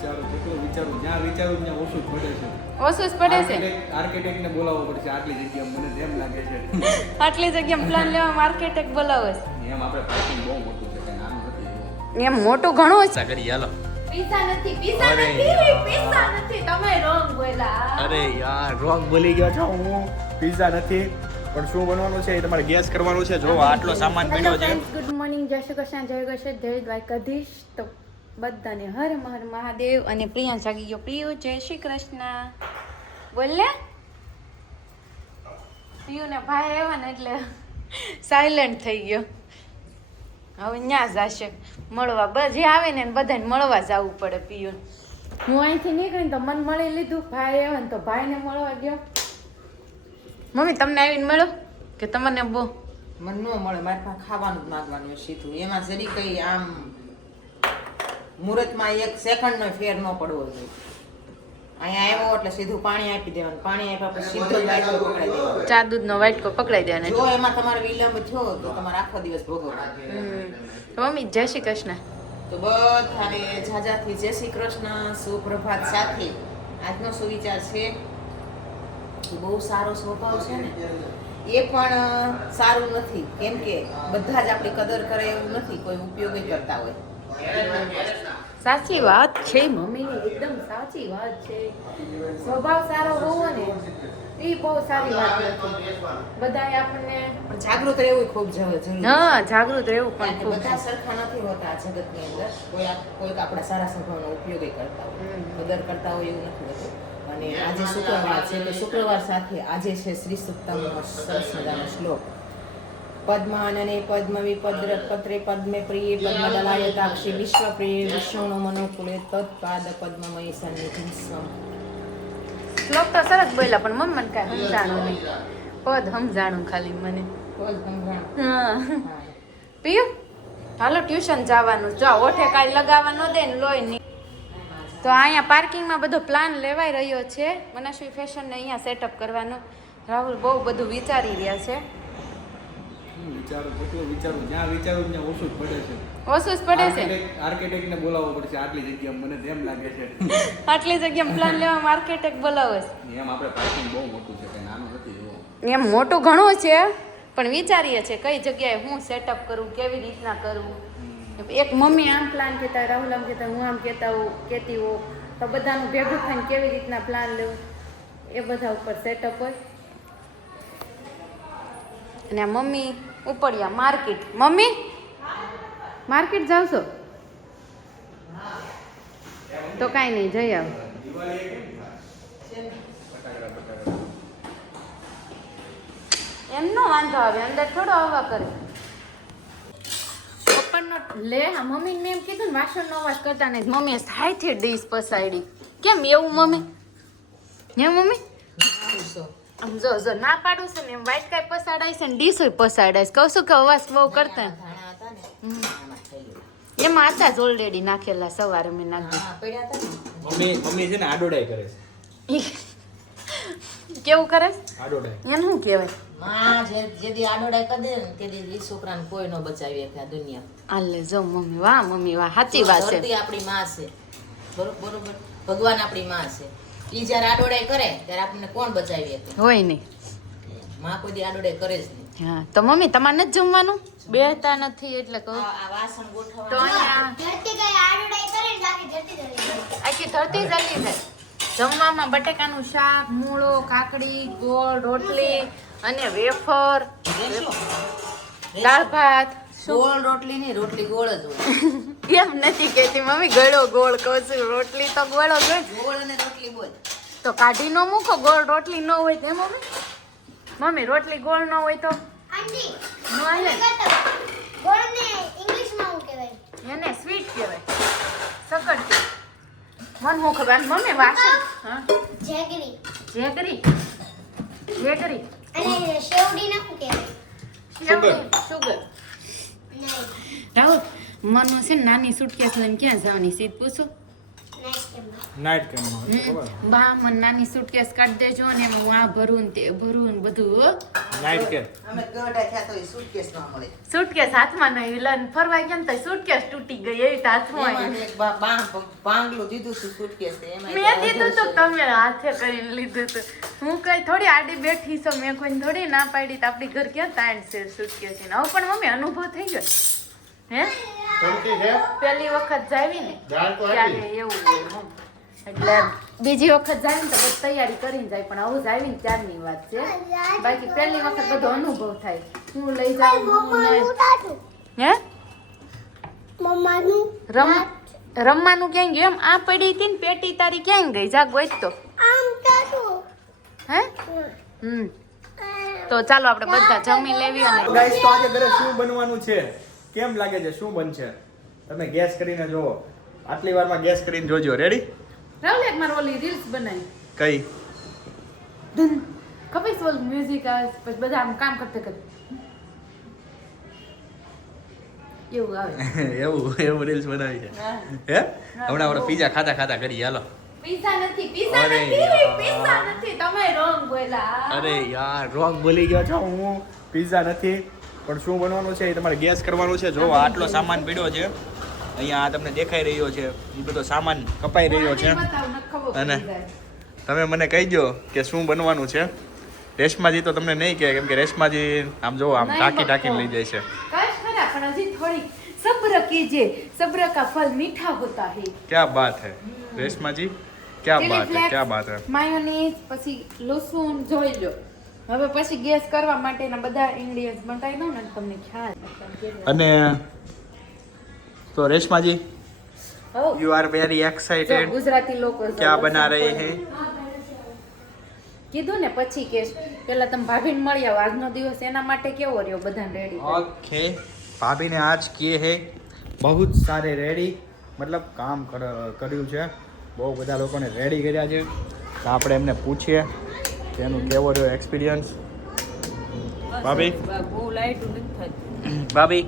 વિચારું કેટલું વિચારું જ્યાં વિચારું ત્યાં ઓછું જ પડે છે. ઓછું જ પડે છે? આર્કિટેક્ટ ને બોલાવવો પડશે આટલી જગ્યા મને જેમ લાગે છે. આટલી જગ્યા પ્લાન લેવા આર્કિટેક્ટ એક છે? એમ આપણે પાર્કિંગ બહુ મોટું છે કઈ નાનું નથી એમ મોટું ઘણું છે? કરી હાલો. પીઝા નથી પીઝા અરે નથી યાર. પીઝા નથી. તમે રોંગ બોલ્યા. અરે યાર રોંગ બોલી ગયો છો હું. પિઝા નથી. પણ શું બનવાનું છે? એ તમારે ગેસ કરવાનું છે. જો આટલો સામાન પડ્યો છે. ગુડ મોર્નિંગ જય શ્રી કૃષ્ણ જય કૃષ્ણ જય દ્વારકાધીશ. તો બધાને હર મહર મહાદેવ અને પ્રિયા જાગી ગયો. પ્રિયુ, જય શ્રી કૃષ્ણ. બોલ ને ને ભાઈ આવ્યા ને એટલે સાયલન્ટ થઈ ગયો. હવે ન્યા જશે. મળવા બ- જે આવે ને બધાને મળવા જવું પડે પિયુ હું અહીંથી નીકળીને તો મન મળી લીધું. ભાઈ આવ્યા ને તો ભાઈને મળવા ગયો. મમ્મી, તમને આવીને મળો? કે તમને બહુ મન ન મળે, મારે પાસે ખાવાનું જ માગવાનું સીધું. એમાં જરી કઈ આમ મુહૂર્તમાં એક સેકન્ડનો ફેર ન પડવો જોઈએ. અહીંયા આવ્યો એટલે સીધું પાણી આપી દેવાનું. પાણી આપ્યા પછી સીધો જ વાટકો પકડાઈ દેવાનો. ચા દૂધનો વાટકો પકડાઈ દેવાનો જો એમાં તમારે વિલંબ થયો તો તમારે આખો દિવસ ભોગવવાનો મમ્મી જય શ્રી કૃષ્ણ. તો બધાને ઝાઝાથી જય શ્રી કૃષ્ણ સુપ્રભાત સાથે. આજનો સુવિચાર છે કે બહુ સારો સ્વભાવ છે ને. એ પણ સારું નથી. કેમ કે બધા જ આપણી કદર કરે એવું નથી કોઈ ઉપયોગી કરતા હોય. સાચી વાત છે મમ્મીની એકદમ સાચી વાત છે. સ્વભાવ સારો હોવો ને એ બહુ સારી વાત નથી. બધાએ આપણને જાગૃત રહેવું ખૂબ જ જરૂરી. હા જાગૃત રહેવું પણ ખૂબ બધા સરખા નથી હોતા આ જગતની અંદર. કોઈ કોઈક આપણા સારા સ્વભાવનો ઉપયોગ કરતા હોય. કદર કરતા હોય એવું નથી હોતું. અને આજે શુક્રવાર છે તો શુક્રવાર સાથે આજે છે શ્રી સુક્તમનો સરસ મજાનો શ્લોક. પદ્માનને પદ્મ વિપદ્ર પત્રે પદ્મે પ્રિય પદ્મદલાય તાક્ષી વિશ્વ પ્રિય વિષ્ણુનો મનોકુલે તત્પાદ પદ્મમય સન્નિધિ સ્વમ શ્લોક તો સરસ બોલ્યા પણ મમ્મી મને કાંઈ સમજાણું નહીં પદ સમજાણું ખાલી મને. પિયું હાલો ટ્યુશન જવાનું જો ઓઠે કાંઈ લગાવવા ન દે ને લોય નહીં તો અહીંયા પાર્કિંગમાં બધો પ્લાન લેવાઈ રહ્યો છે. મનસ્વી ફેશનને અહીંયા સેટઅપ કરવાનો? રાહુલ બહુ બધું વિચારી રહ્યા છે. વિચારું? કેટલું વિચારું? જ્યાં વિચારું ત્યાં ઓછું જ પડે છે. ઓછું જ પડે છે? આર્કિટેક્ટ ને બોલાવવો પડશે. આટલી જગ્યા મને જેમ લાગે છે. આટલી જગ્યાએ પ્લાન લેવા માર્કેટ એક બોલાવે એમ આપણે પાર્કિંગ બહુ મોટું છે કે નાનું નથી એમ મોટું ઘણું છે પણ વિચારીએ છે કઈ જગ્યાએ હું સેટઅપ કરું કેવી રીતના કરું? એક મમ્મી આમ પ્લાન કહેતા રાહુલ આમ કહેતા હું આમ કહેતા હોઉં કહેતી હોઉં તો બધાનું ભેગું થઈને કેવી રીતના પ્લાન લેવું? એ બધા ઉપર સેટઅપ હોય. અને આ મમ્મી ઉપડ્યા માર્કેટ. મમ્મી? માર્કેટ જાવ છો તો કાંઈ નહીં જઈ આવ. એમનો વાંધો આવે અંદર થોડો આવવા કરે. પપ્પાનો લે હા મમ્મીને મેં એમ કીધું ને વાસણનો અવાજ કરતા નહીં. મમ્મીએ સાયથી ડીશ પસાડી. કેમ એવું મમ્મી? હે મમ્મી. આમ જો જો ના પાડું છે ને એમ વાઈટ કાંઈ પસાડાય છે ને ડીશોય પસાડાય કહું છું કે અવાજ બહુ કરતા. એમાં હતા જ ઓલરેડી નાખેલા સવારે મેં નાખી હા, પડ્યા હતા ને. મમ્મી મમ્મી છે ને આડોડાઈ કરે છે. કેવું કરે? આડોડાઈ. એને શું કહેવાય? માં જે જે દી આડોડાઈ કરી દે ને તે દી ઈ છોકરાને કોઈ ન બચાવી શકે આ દુનિયા. આલે જો મમ્મી વાહ મમ્મી વાહ સાચી વાત છે. આપણી માં છે. બરો- બરોબર? ભગવાન આપણી માં છે. ઈ જ્યારે આડોડાઈ કરે ત્યારે આપણને કોણ બચાવી શકે? હોય નહીં માં કોઈ દી આડોડાઈ કરે જ નહીં. હા તો મમ્મી તમારે નથી જમવાનું? બેહતા નથી એટલે કહું. આ વાસણ તો ગોઠવવા અહીંયા ધરતી ગઈ આડોડાઈ કરે ને બાકી ધરતી ધરી જાય. આખી ધરતી જલી જાય. જમવામાં બટેકાનું શાક મૂળો કાકડી ગોળ રોટલી અને વેફર. દાળ ભાત. ગોળ રોટલી નહીં રોટલી ગોળ જ હોય. એમ નથી કહેતી? મમ્મી ગળો ગોળ કહું છું રોટલી તો ગોળો ગોળ ગોળ અને રોટલી બોલ. તો કાઢી નો મૂકો ગોળ રોટલી ન હોય તે મમ્મી? મમ્મી રોટલી ગોળ ન હોય તો? આંટી, ન હાલે. ગોળને ઇંગ્લિશમાં શું કહેવાય? એને સ્વીટ કહેવાય. સકડતી મન હું ખબર? મમ્મી વાસણ? હા? જેગરી. જેગરી? જેગરી? અને શેવડીને શું કહેવાય? સુગર. નહીં. રાહુલ મનનો છે ને નાની સુટકેસ લઈને ક્યાં જવાની? સીધ પૂછું? નાઇટ કેમ્પમાં બા મને નાની સુટકેસ કાઢી દેજો ને એમાં હું આ ભરું ને તે ભરું ને બધું. નાઇટ કેમ્પ અમે ગોડા થયા તો સુટકેસ ન મળે. સુટકેસ હાથમાં નહીં લન ફરવા ગયા તો સુટકેસ તૂટી ગઈ એવી હાથમાં આવી. એક બાંગલું દીધું હતું સુટકેસ એમાં મેં દીધું તો તમે હાથે કરીને લીધું તો. હું કઈ થોડી આડી બેઠી છું મેં કોઈ થોડી ના પાડી તો આપણી ઘર ક્યાં તાણ છે સુટકેસ ને? હવે પણ મમ્મી અનુભવ થઈ ગયો. હે? પહેલી વખત જાવી ને. ત્યારે એવું હોય એટલે બીજી વખત જાય ને તો બધી તૈયારી કરીને જાય. પણ આવું જાય ને ત્યારની વાત છે. બાકી પહેલી વખત બધો અનુભવ થાય. હું લઈ જાઉં હું મમ્માનું રમ રમવાનું ક્યાં ગયું? એમ આ પડી હતી ને પેટી તારી ક્યાંય ગઈ? જા ગોઈ તો. આમ તાતું હે? હમ. તો ચાલો આપણે બધા જમી લેવી અને ગાઈસ તો આજે ઘરે શું બનવાનું છે? કેમ લાગે છે? શું બનશે? તમે ગેસ કરીને જોવો આટલી વારમાં ગેસ કરીને જોજો. રેડી રાहुल એક મારો ઓલી રીલ્સ બનાવી કઈ? ધન ખબર સોલ મ્યુઝિક આવે પછી બધા આમ કામ કરતા કરતા. એવું આવે. એવું એવું રીલ્સ બનાવી છે. હે. હમણાં આપણે પીઝા ખાતા ખાતા કરીએ. હાલો. પીઝા નથી પીઝા નથી પીઝા નથી. તમે રોંગ બોલ્યા. અરે યાર રોંગ બોલી ગયો છો હું. પીઝા નથી. પણ શું બનવાનું છે એ તમારે ગેસ કરવાનો છે. જો આટલો સામાન પડ્યો છે અહીંયા આ તમને દેખાઈ રહ્યો છે. એ બધો સામાન કપાઈ રહ્યો છે. અને તમે મને કહી દો કે શું બનવાનું છે. રેશમાજી તો તમને નહીં કહે કેમ કે રેશમાજી આમ જો આમ ટાંકી ટાંકી લઈ જાય છે. સબ્ર કીજે. સબ્ર કા ફલ મીઠા હોતા હે. ક્યા બાત હે? રેશમાજી ક્યા બાત હે? ક્યા બાત હે? માયોનેઝ પછી લસણ જોઈ લો. હવે પછી ગેસ કરવા માટેના બધા ઇન્ગ્રેડિયન્ટ્સ બતાવી દઉં ને તમને ખ્યાલ અને તો Reshmaji you are very excited Gujarati લોકો ક્યાં બના રહે હે. કીધું ને પછી કે પેલા તમે ભાભીને મળી આવો. આજનો દિવસ એના માટે કેવો રહ્યો બધાને રેડી ઓકે. ભાભી ને આજ કે હે બહુ જ સારે રેડી મતલબ કામ કર- કર્યું છે. બહુ બધા લોકોને રેડી કર્યા છે. તો આપણે એમને પૂછીએ. એનું કેવો રહ્યો એક્સપિરિયન્સ ભાભી? ભાભી?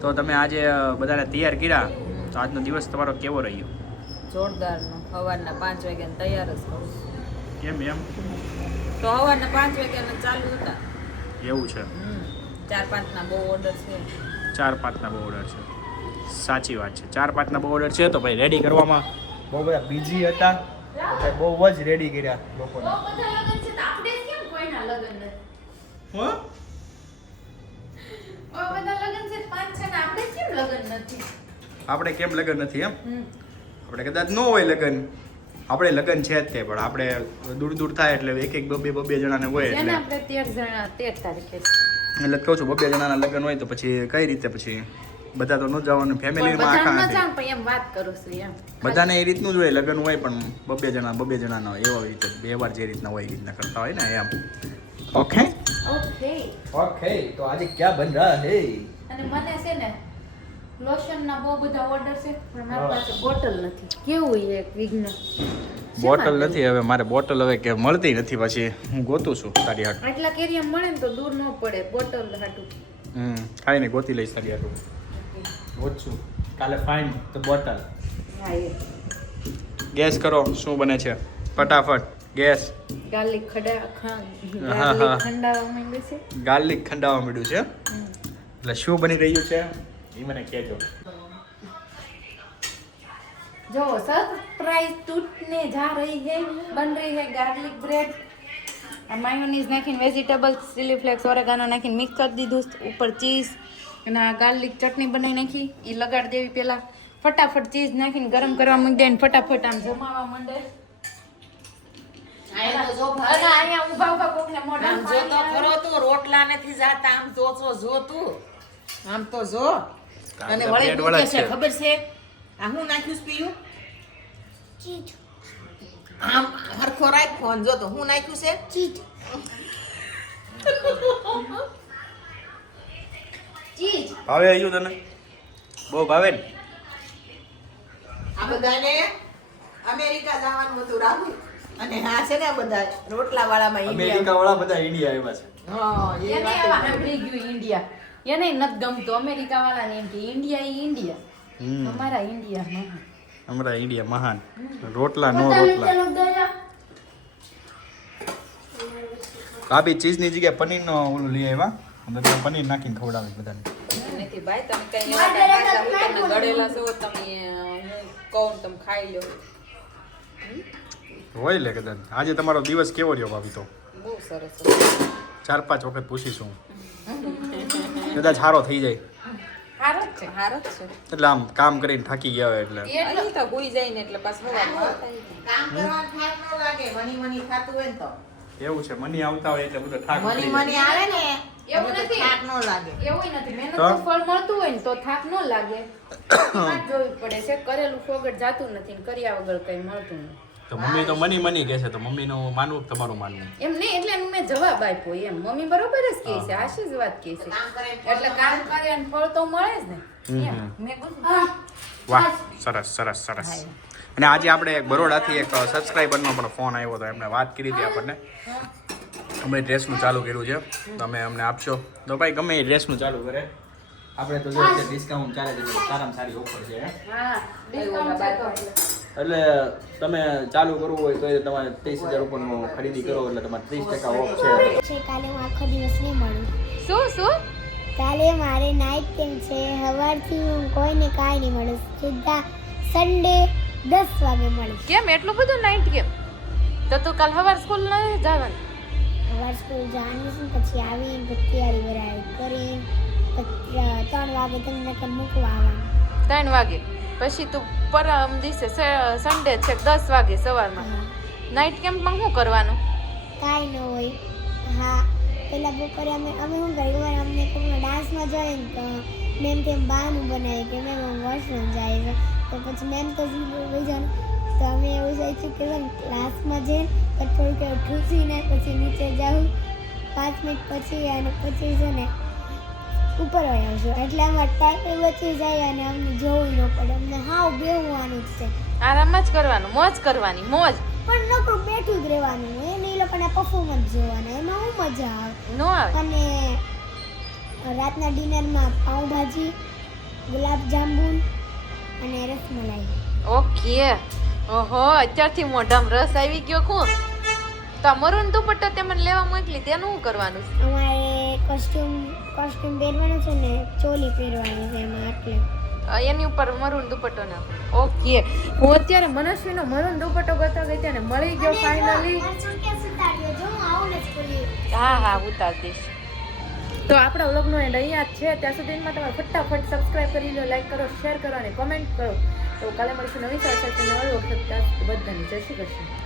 તો તમે આજે બધાને તૈયાર કર્યા? તો આજનો દિવસ તમારો કેવો રહ્યો? જોરદારનો. સવારના પાંચ વાગ્યાને તૈયાર જ કરું કેમ એમ? તો સવારના પાંચ વાગ્યાના ચાલુ હતા. એવું છે. ચાર પાંચના બહુ ઓર્ડર છે. ચાર પાંચના બહુ ઓર્ડર છે. સાચી વાત છે. ચાર પાંચના બહુ ઓર્ડર છે તો ભાઈ રેડી કરવામાં? બહુ બધા બિઝી હતા. એટલે બહુ જ રેડી કર્યા લોકોને. બહુ બધા લગન છે તો આપણે કેમ કોઈના લગન નથી? હો? બહુ બધા લગન છે પાંચ છે ને આપણે કેમ લગન નથી? આપણે કેમ લગ્ન નથી એમ? આપણે કદાચ ન હોય લગ્ન. આપણે લગ્ન છે જ તે પણ આપણે દૂર દૂર થાય એટલે એક એક બબે બબે જણાને હોય એટલે. આપણે તેર જણા તેર તારીખે. એટલે કહું છું બબે જણાના લગ્ન હોય તો પછી કઈ રીતે પછી? બધા તો ન જવાનું ફેમિલી ફેમિલીમાં આખા નથી પણ એમ વાત કરું છું એમ. બધાને એ રીતનું જ હોય લગ્ન હોય પણ બબે જણા બબે જણાના હોય એવા રીતે બે વાર જે રીતના હોય એ રીતના કરતા હોય ને એમ. ઓકે ઓકે ઓકે તો આજે ક્યાં બન રહા હે? અને મને છે ને લોશન ના બહુ બધા ઓર્ડર છે પણ મારી પાસે બોટલ નથી. કેવું એક વિઘ્ન? બોટલ નથી હવે મારે બોટલ હવે કે મળતી નથી પછી. હું ગોતું છું તારી હાટ. આટલા કેરિયમ મળે ને તો દૂર ન પડે બોટલ હાટું. હમ ખાઈને ગોતી લઈશ તારી હાટું. ઓછું. કાલે ફાઇન તો બોટલ. ગેસ કરો શું બને છે? ફટાફટ ગેસ. ગાર્લિક ખંડાવા માંડ્યું છે? ગાર્લિક ખંડાવા માંડ્યું છે? એટલે શું બની રહ્યું છે? એ મને કહેજો. જો સરપ્રાઈઝ તૂટને જા રહી હે બન રહી હે ગાર્લિક બ્રેડ. આ માયોનીઝ નાખીને વેજીટેબલ ચીલી ફ્લેક્સ ઓરેગાનો નાખીને મિક્સ કરી દીધું ઉપર ચીઝ અને આ ગાર્લિક ચટણી બનાવી નાખી. એ લગાડી દેવી પેલા. ફટાફટ ચીઝ નાખીને ગરમ કરવા મૂકી દે ને ફટાફટ આમ જમાવા માંડે. અહીંયા જો અને ભાઈ અહીંયા ઊભા ઊભા કોકને મોઢા આમ જો તો ખરો તું રોટલા નથી જાતા. આમ જો જો જો તું. આમ તો જો. અને બધા વળી bread શું વાળા કે જ છે છે. ખબર છે? આ હું નાખ્યું છે પીયું? આમ હરખો રાખ ફોન જો તો હું નાખ્યું છે? ભાવે આવ્યું તને? બહુ ભાવે ને? આ બધાને અમેરિકા જવાનું હતું રાહુલ. અને હા છે ને આ બધા રોટલા વાળામાં અમેરિકા વાળા બધા ઇન્ડિયા આવ્યા છે. હા એ સાંભળી ગયું ઇન્ડિયા એને નથી ગમતું અમેરિકા વાળાને એમ કે ઇન્ડિયા ઇન્ડિયા અમારા ઇન્ડિયા અમારા ઇન્ડિયા મહાન. રોટલા નો રોટલા. ભાભી ચીઝની જગ્યાએ પનીરનો ઓલું લઈ આવ્યા. પનીર નાખીને ખવડાવે બધાને. નથી ભાઈ તમે કઈ હું તમને ગળેલા છો તમે હું કહું તમે ખાઈ લો. હોય લે કદાચ. આજે તમારો દિવસ કેવો રહ્યો ભાભી તો? બહુ સરસ ચાર પાંચ વખત પૂછીશું કદાચ સારો થઈ જાય. સારો જ છે. હાર જ છે. એટલે આમ કામ કરીને થાકી ગયા હોય એટલે. એટલો તો ભૂઈ જાય ને એટલે પાછું સવારમાં આવતા ય નહીં. કામ કરવાનું થાક ન લાગે મની મની થતું હોય ને તો. એવું છે મની આવતા હોય એટલે બધો થાક મની મની આવે ને એવું નથી. ન લાગે. એવું નથી. મહેનત તો? ફળ મળતું હોય ને તો થાક ન લાગે. જોવી પડે છે. કરેલું ફોગટ જાતું નથી ને કર્યા વગર કઈ મળતું નથી. તો મમ્મી તો મની મની કહે છે તો મમ્મીનું માનવું તમારું માનવું? એમ નહીં એટલે એનું મેં જવાબ આપ્યો એમ. મમ્મી બરોબર જ કહે છે આશી જ વાત કહે છે. ને એટલે કામ કરે અને ફળ તો મળે જ ને. એમ. વાહ સરસ સરસ સરસ. અને આજે આપણે એક બરોડાથી એક સબસ્ક્રાઈબરનો પણ ફોન આવ્યો હતો એમને વાત કરી હતી આપણને. અમે ડ્રેસનું ચાલુ કર્યું છે. તમે અમને આપશો. તો ભાઈ ગમે એ ડ્રેસનું ચાલુ કરે. આપણે તો જો ડિસ્કાઉન્ટ ચાલે છે સારામાં સારી ઓફર છે. એટલે તમે ચાલુ કરવું હોય તો એ તમારે ત્રીસ હજાર ઉપરનું ખરીદી કરો એટલે તમારે ત્રીસ ટકા ઓફ છે. છે કાલે હું આખો દિવસ નહીં મળું. શું શું? કાલે મારે નાઇટ ટાઈમ છે સવારથી હું કોઈને કાંઈ નહીં મળું. સીધા સન્ડે દસ વાગે મળે. કેમ? એટલું બધું નાઇટ કેમ? તો તું કાલ સવાર સ્કૂલ નથી જવાનું? સવાર સ્કૂલ જવાની છે પછી આવીને પછી તૈયારી કરી ત્રણ વાગે તમને મૂકવા આવવાનું ત્રણ વાગે. પછી તું પરમ દિવસે સન્ડે છે દસ વાગે સવારમાં. નાઇટ કેમ્પમાં શું કરવાનું? કાંઈ ન હોય. હા પેલા બપોરે અમે અમે શું કરીએ ખબર અમને કોઈ ડાન્સમાં જોઈએ ને તો મેમ તેમ બહાનું બનાવી કે મેમ વોશરૂમ જાય છે. તો પછી મેમ તો જાય તો અમે એવું સોચ્યું કે ક્લાસમાં જઈને તો થોડુંક એવું ઠૂસીને પછી નીચે જાઉં. પાંચ મિનિટ પછી અને પછી છે ને ઉપર વહી આવશું એટલે આમાં ટાઈમ બચી જાય અને અમને જોવું ન પડે. અમને હાવ બેહવાનું જ છે. આરામ જ કરવાનું મોજ કરવાની મોજ. પણ નકરું બેઠું જ રહેવાનું. એને એ લોકોના પરફોર્મન્સ જોવાના એમાં હું મજા આવે. નો આવે. અને રાતના ડિનરમાં પાઉંભાજી ગુલાબજાંબુ અને રસમલાઈ. ઓકે. ઓહો અત્યારથી મોઢામાં રસ આવી ગયો કોણ? તો મરૂન દુપટ્ટો તે મને લેવા મોકલી તેનું શું કરવાનું છે? અમારે કોસ્ટ્યુમ કોસ્ટ્યુમ પહેરવાનું છે ને ચોલી પહેરવાની છે એમાં એટલે. એની ઉપર મરૂન દુપટ્ટો ના ઓકે હું અત્યારે મનસ્વીનો મરૂન દુપટ્ટો ગતા ગઈ ત્યાં મળી ગયો ફાઇનલી હા હા ઉતાર દઈશ. તો આપણા વ્લોગનો એન્ડ અહીંયા જ છે. ત્યાં સુધીમાં તમે ફટાફટ સબસ્ક્રાઇબ કરી લો લાઈક કરો શેર કરો અને કોમેન્ટ કરો. તો કાલે મળીશું નવી સાથે. નવા વખત બધાને જય શ્રી કૃષ્ણ.